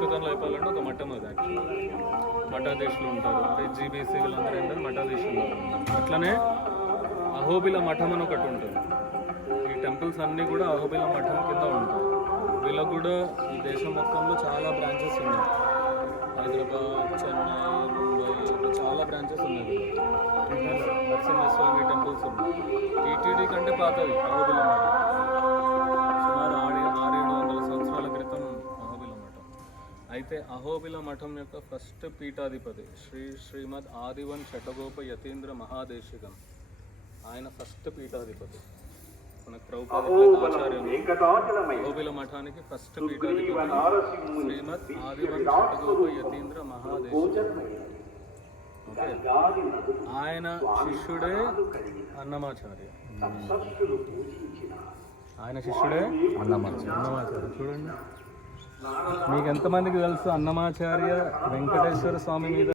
సంస్కృతంలో చెప్పాలంటే ఒక మఠం అది యాక్చువల్లీ. మఠాధీశులు ఉంటారు, అంటే జీబీసీ వీళ్ళందరూ ఏంటంటే మఠాధీశులు ఉంటారు. అట్లనే అహోబిల మఠం అని ఒకటి ఉంటుంది. ఈ టెంపుల్స్ అన్నీ కూడా అహోబిల మఠం కింద ఉంటాయి. వీళ్ళకు కూడా ఈ దేశం మొత్తంలో చాలా బ్రాంచెస్ ఉన్నాయి. హైదరాబాద్, చెన్నై, ముంబై చాలా బ్రాంచెస్ ఉన్నాయి వీళ్ళకి. నరసింహస్వామి టెంపుల్స్ ఉన్నాయి. టీటీడీ కంటే పాతది అహోబిల మఠం. సుమారు 600-700 సంవత్సరాల క్రితం అహోబిల మఠం. అయితే అహోబిల మఠం యొక్క ఫస్ట్ పీఠాధిపతి శ్రీమద్ ఆదివన్ శటగోప యతీంద్ర మహాదేశికం. ఆయన ఫస్ట్ పీఠాధిపతి. మనకు ప్రభుపాద ఆచార్యులు అహోబిల మఠానికి ఫస్ట్ పీఠాధిపతి శ్రీమద్ ఆదివన్ శటగోప యతీంద్ర మహాదేశికం. ఆయన శిష్యుడే అన్నమాచార్య. చూడండి, మీకు ఎంతమందికి తెలుసు అన్నమాచార్య వెంకటేశ్వర స్వామి మీద